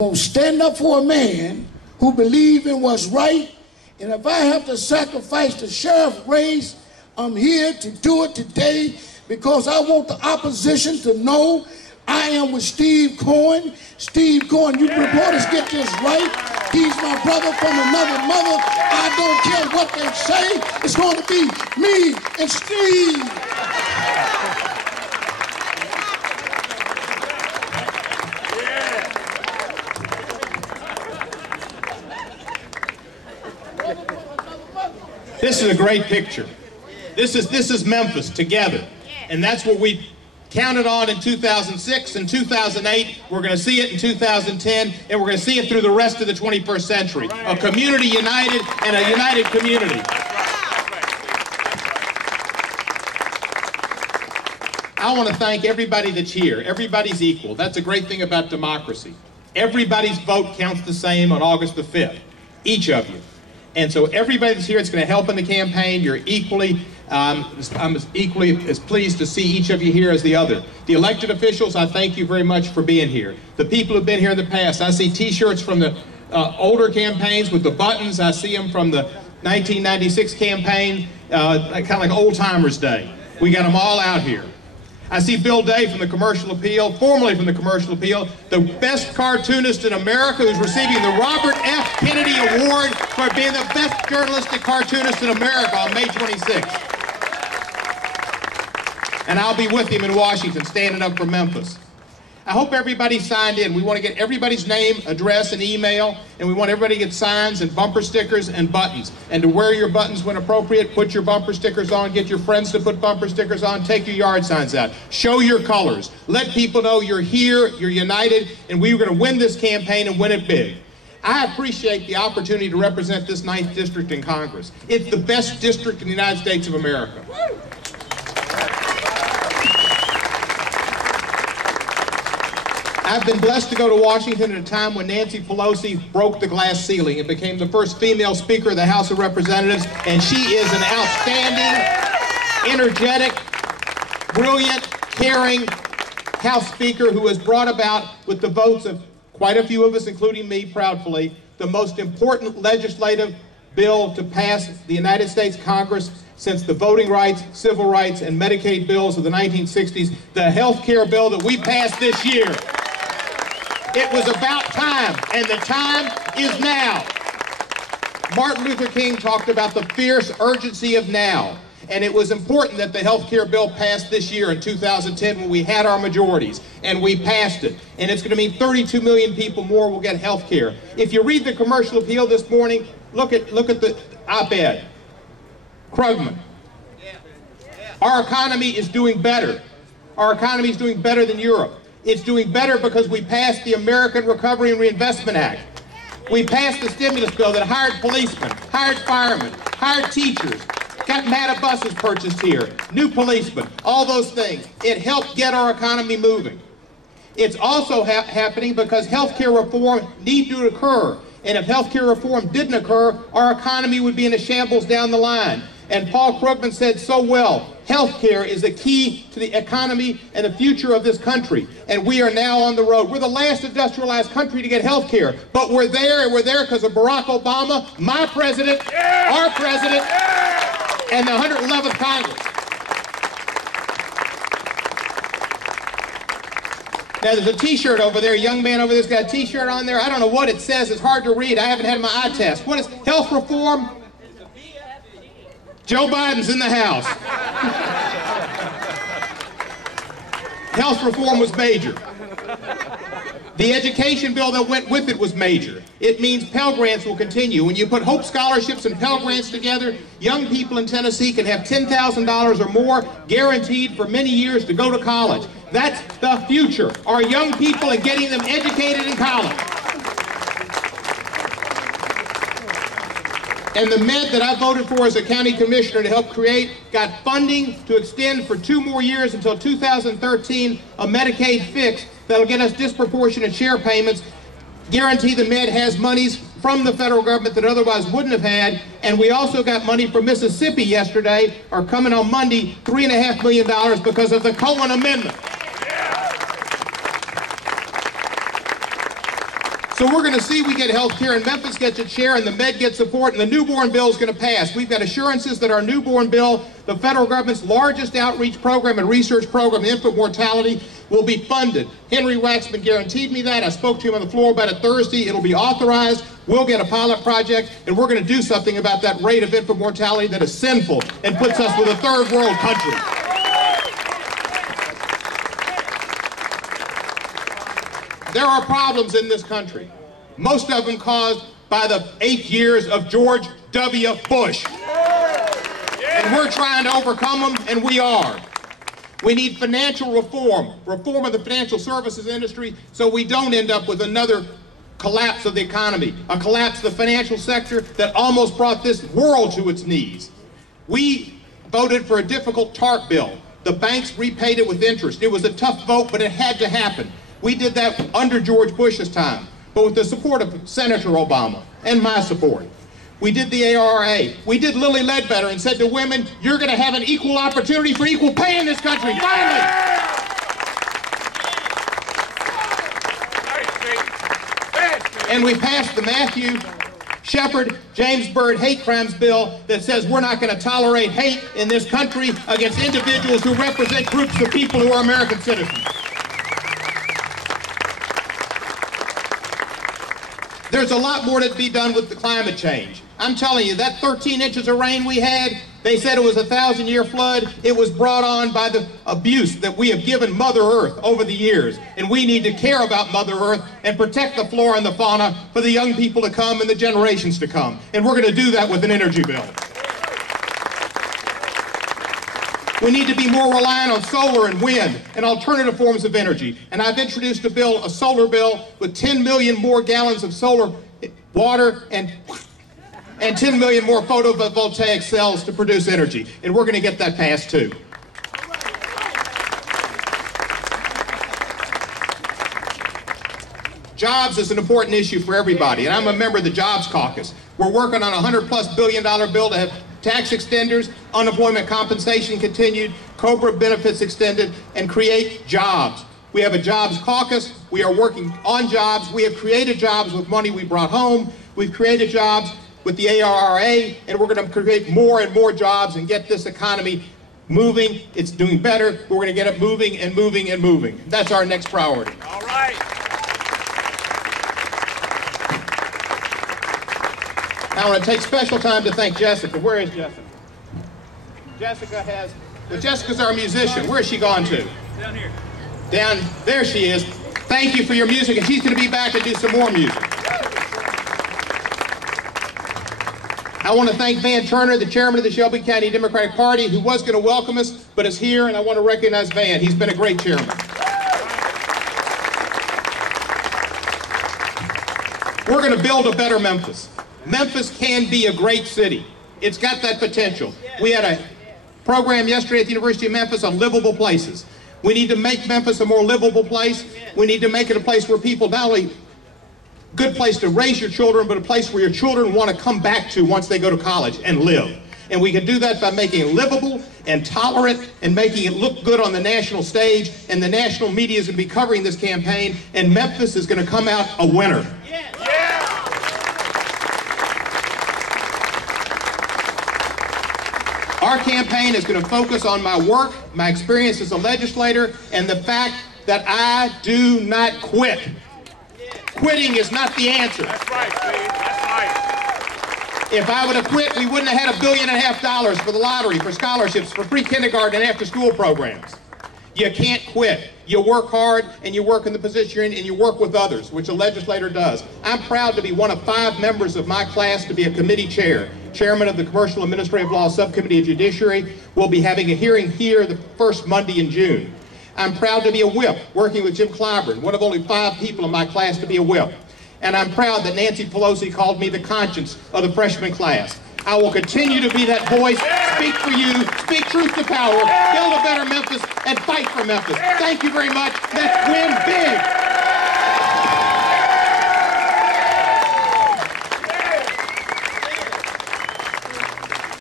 gonna stand up for a man who believes in what's right, and if I have to sacrifice the sheriff race, I'm here to do it today because I want the opposition to know I am with Steve Cohen. Steve Cohen, you reporters get this right. He's my brother from another mother. I don't care what they say. It's going to be me and Steve. This is a great picture. This is Memphis together. And that's what we counted on in 2006 and 2008. We're going to see it in 2010, and we're going to see it through the rest of the 21st century. A community united and a united community. I want to thank everybody that's here. Everybody's equal. That's a great thing about democracy. Everybody's vote counts the same on August the 5th. Each of you. And so everybody that's here, it's going to help in the campaign. You're equally, I'm equally as pleased to see each of you here as the other. The elected officials, I thank you very much for being here. The people who've been here in the past, I see t-shirts from the older campaigns with the buttons. I see them from the 1996 campaign, kind of like Old Timers Day. We got them all out here. I see Bill Day from the Commercial Appeal, formerly from the Commercial Appeal, the best cartoonist in America who's receiving the Robert F. Kennedy Award for being the best journalistic cartoonist in America on May 26th. And I'll be with him in Washington, standing up for Memphis. I hope everybody signed in. We want to get everybody's name, address, and email, and we want everybody to get signs and bumper stickers and buttons. And to wear your buttons when appropriate, put your bumper stickers on, get your friends to put bumper stickers on, take your yard signs out. Show your colors. Let people know you're here, you're united, and we're going to win this campaign and win it big. I appreciate the opportunity to represent this 9th district in Congress. It's the best district in the United States of America. I've been blessed to go to Washington at a time when Nancy Pelosi broke the glass ceiling and became the first female Speaker of the House of Representatives, and she is an outstanding, energetic, brilliant, caring House Speaker who has brought about, with the votes of quite a few of us, including me, proudly, the most important legislative bill to pass the United States Congress since the voting rights, civil rights, and Medicaid bills of the 1960s, the health care bill that we passed this year. It was about time, and the time is now. Martin Luther King talked about the fierce urgency of now, and it was important that the health care bill passed this year in 2010 when we had our majorities, and we passed it. And it's going to mean 32 million people more will get health care. If you read the Commercial Appeal this morning, look at the op-ed. Krugman. Our economy is doing better. Our economy is doing better than Europe. It's doing better because we passed the American Recovery and Reinvestment Act. We passed the stimulus bill that hired policemen, hired firemen, hired teachers, got MATA buses purchased here, new policemen, all those things. It helped get our economy moving. It's also happening because health care reform needs to occur. And if health care reform didn't occur, our economy would be in a shambles down the line. And Paul Krugman said so well, health care is the key to the economy and the future of this country. And we are now on the road. We're the last industrialized country to get health care. But we're there, and we're there because of Barack Obama, my president, our president, and the 111th Congress. Now, there's a t-shirt over there. A young man over there's got a t-shirt on there. I don't know what it says. It's hard to read. I haven't had my eye test. What is health reform? Joe Biden's in the House. Health reform was major. The education bill that went with it was major. It means Pell Grants will continue. When you put Hope Scholarships and Pell Grants together, young people in Tennessee can have $10,000 or more guaranteed for many years to go to college. That's the future. Our young people and getting them educated in college. And the med that I voted for as a county commissioner to help create got funding to extend for 2 more years until 2013, a Medicaid fix that'll get us disproportionate share payments, guarantee the med has monies from the federal government that otherwise wouldn't have had, and we also got money from Mississippi yesterday, or coming on Monday, $3.5 million because of the Cohen amendment. So we're going to see we get health care, and Memphis gets its share, and the Med gets support, and the newborn bill is going to pass. We've got assurances that our newborn bill, the federal government's largest outreach program and research program, infant mortality, will be funded. Henry Waxman guaranteed me that. I spoke to him on the floor about it Thursday. It'll be authorized. We'll get a pilot project, and we're going to do something about that rate of infant mortality that is sinful and puts us with a third world country. There are problems in this country, most of them caused by the 8 years of George W. Bush. And we're trying to overcome them, and we are. We need financial reform of the financial services industry, so we don't end up with another collapse of the economy, a collapse of the financial sector that almost brought this world to its knees. We voted for a difficult TARP bill. The banks repaid it with interest. It was a tough vote, but it had to happen. We did that under George Bush's time, but with the support of Senator Obama and my support. We did the ARRA. We did Lilly Ledbetter and said to women, you're going to have an equal opportunity for equal pay in this country, finally! And we passed the Matthew Shepard, James Byrd hate crimes bill that says we're not going to tolerate hate in this country against individuals who represent groups of people who are American citizens. There's a lot more to be done with the climate change. I'm telling you, that 13 inches of rain we had, they said it was a 1,000-year flood. It was brought on by the abuse that we have given Mother Earth over the years. And we need to care about Mother Earth and protect the flora and the fauna for the young people to come and the generations to come. And we're going to do that with an energy bill. We need to be more reliant on solar and wind and alternative forms of energy. And I've introduced a bill, a solar bill, with 10 million more gallons of solar water and 10 million more photovoltaic cells to produce energy. And we're going to get that passed too. Jobs is an important issue for everybody, and I'm a member of the Jobs Caucus. We're working on a $100+ billion bill to have tax extenders, unemployment compensation continued, COBRA benefits extended, and create jobs. We have a Jobs Caucus. We are working on jobs. We have created jobs with money we brought home. We've created jobs with the ARRA, and we're going to create more and more jobs and get this economy moving. It's doing better. We're going to get it moving and moving and moving. That's our next priority. All right. I want to take special time to thank Jessica. Where is Jessica? Jessica's our musician. Where has she gone to? Down here. Down there she is. Thank you for your music, and she's going to be back and do some more music. I want to thank Van Turner, the chairman of the Shelby County Democratic Party, who was going to welcome us, but is here, and I want to recognize Van. He's been a great chairman. We're going to build a better Memphis. Memphis can be a great city. It's got that potential. We had a program yesterday at the University of Memphis on livable places. We need to make Memphis a more livable place. We need to make it a place where people not only good place to raise your children, but a place where your children want to come back to once they go to college and live. And we can do that by making it livable and tolerant and making it look good on the national stage. And the national media is going to be covering this campaign, and Memphis is going to come out a winner. Our campaign is going to focus on my work, my experience as a legislator, and the fact that I do not quit. Quitting is not the answer. That's right, Steve. That's right. If I would have quit, we wouldn't have had $1.5 billion for the lottery, for scholarships, for free kindergarten and after-school programs. You can't quit. You work hard, and you work in the position you're in, and you work with others, which a legislator does. I'm proud to be one of 5 members of my class to be a committee chair. Chairman of the Commercial Administrative Law Subcommittee of Judiciary. We'll be having a hearing here the first Monday in June. I'm proud to be a whip, working with Jim Clyburn, one of only 5 people in my class to be a whip. And I'm proud that Nancy Pelosi called me the conscience of the freshman class. I will continue to be that voice, speak for you, speak truth to power, build a better Memphis, and fight for Memphis. Thank you very much. Let's win big.